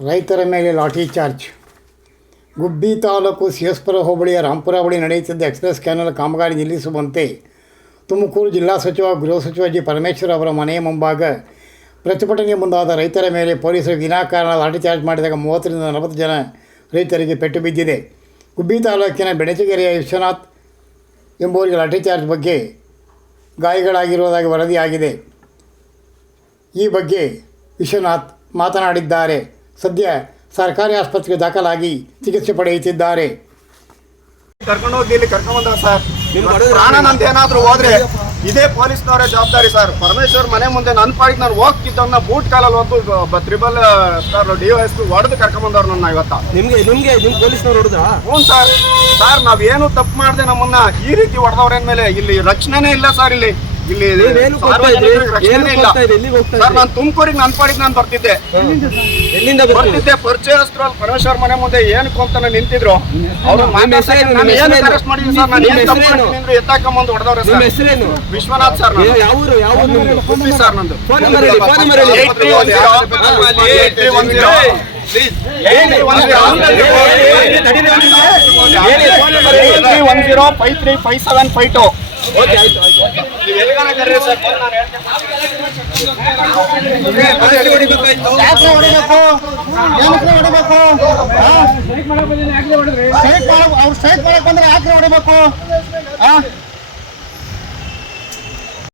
ರೈತರ ಮೇಲೆ ಲಾಠಿ ಚಾರ್ಜ್. ಗುಬ್ಬಿ ತಾಲೂಕು ಸಿಎಸ್ಪುರ ಹೋಬಳಿಯ ರಾಂಪುರ ಬಳಿ ನಡೆಯುತ್ತಿದ್ದ ಎಕ್ಸ್ಪ್ರೆಸ್ ಕ್ಯಾನಲ್ ಕಾಮಗಾರಿ ನಿಲ್ಲಿಸುವಂತೆ ತುಮಕೂರು ಜಿಲ್ಲಾ ಸಚಿವ, ಗೃಹ ಸಚಿವ ಜಿ. ಪರಮೇಶ್ವರ್ ಅವರ ಮನೆಯ ಮುಂಭಾಗ ಪ್ರತಿಭಟನೆಗೆ ಮುಂದಾದ ರೈತರ ಮೇಲೆ ಪೊಲೀಸರು ವಿನಾಕಾರಣ ಲಾಠಿ ಚಾರ್ಜ್ ಮಾಡಿದಾಗ ಮೂವತ್ತರಿಂದ ನಲವತ್ತು ಜನ ರೈತರಿಗೆ ಪೆಟ್ಟು ಬಿದ್ದಿದೆ. ಗುಬ್ಬಿ ತಾಲೂಕಿನ ಬೆಣಚಗೆರೆಯ ವಿಶ್ವನಾಥ್ ಎಂಬುವರಿಗೆ ಲಾಠಿ ಚಾರ್ಜ್ ಬಗ್ಗೆ ಗಾಯಗಳಾಗಿರುವುದಾಗಿ ವರದಿಯಾಗಿದೆ. ಈ ಬಗ್ಗೆ ವಿಶ್ವನಾಥ್ ಮಾತನಾಡಿದ್ದಾರೆ. ಸದ್ಯ ಸರ್ಕಾರಿ ಆಸ್ಪತ್ರೆಗೆ ದಾಖಲಾಗಿ ಚಿಕಿತ್ಸೆ ಪಡೆಯುತ್ತಿದ್ದಾರೆ. ಕರ್ಕೊಂಡು ಹೋಗಿ ಇಲ್ಲಿ ಸರ್? ಪ್ರಾಣ ಹೋದ್ರೆ ಇದೇ ಪೊಲೀಸ್ನವರೇ ಜವಾಬ್ದಾರಿ ಸರ್. ಪರಮೇಶ್ವರ್ ಮನೆ ಮುಂದೆ ನನ್ನ ಪಾಡಿಗೆ ನಾನು ಹೋಗ್ತಿದ್ದವನ್ನ ಬೂಟ್ ಕಾಲಲ್ಲಿ ಹೊತ್ತು ತ್ರಿಬಲ್ ಸರ್ ಡಿ ಎಸ್ ಹೊಡೆದು ಕರ್ಕೊಂಬಂದವ್ರು ನನ್ನ ಇವತ್ತ. ನಿಮ್ಗೆ ನಿಮ್ಗೆ ನಿಮ್ ಪೊಲೀಸ್ನವ್ರು ಹೊಡೆದ್ರ? ಹ್ಞೂ ಸರ್. ಸರ್ ನಾವೇನು ತಪ್ಪು ಮಾಡಿದೆ ನಮ್ಮನ್ನ ಈ ರೀತಿ ಹೊಡೆದವ್ರ ಮೇಲೆ ಇಲ್ಲಿ ರಕ್ಷಣೆನೇ ಇಲ್ಲ ಸರ್ ಇಲ್ಲಿ. ಇಲ್ಲಿ ಸರ್ ನಾನು ತುಮಕೂರಿಗೆ ನನ್ ಪಾಡಿಗೆ ನಾನು ಬರ್ತಿದ್ದೆ ಎಲ್ಲಿಂದ ಬರ್ತಿದ್ದೆ ಪರಿಚಯಸ್ತ್ರ ಪರಮೇಶ್ವರ್ ಮನೆ ಮುಂದೆ ಏನಕ್ಕೆ ಅಂತ ನಿಂತಿದ್ರು ಅವರು? ಅರೆಸ್ಟ್ ಮಾಡಿದ್ದೀನಿ ಸರ್ ನಾನು ನಿಮ್ಮ ಏನು ತಪ್ಪು ಹೆಸರೇನು? ಮಾಡ್ತೀನಿ ಅಂದ್ರೆ ಎತ್ತಾಕೊಂಬಂದು ಹೊಡೆದವ್ರೆ ಸರ್ ಹೆಸರೇನು ವಿಶ್ವನಾಥ್ ಸರ್ ನಾನು. ಯಾವ ಊರು ಯಾವ ಊರು ಸರ್ ನಂದು ಫೋನ್ ನಂಬರ್ ಹೇಳಿ, ಫೋನ್ ನಂಬರ್ ಹೇಳಿ. 8310 ಹೇಳಿ, ಫೋನ್ ನಂಬರ್ ಹೇಳಿ. 8310 ಓಕೆ ಆಯ್ತು ಆಯ್ತು. ನೀವು ಎಲ್ಲಿಗಾನ ಕರೀರಿ ಸರ್, ನಾನು ಹೇಳ್ತೀನಿ. ಸ್ಟ್ರೈಕ್ ಮಾಡಕ್ ಬಂದ್ರೆ ಯಾಕೆ ಹೊಡಿಬೇಕು?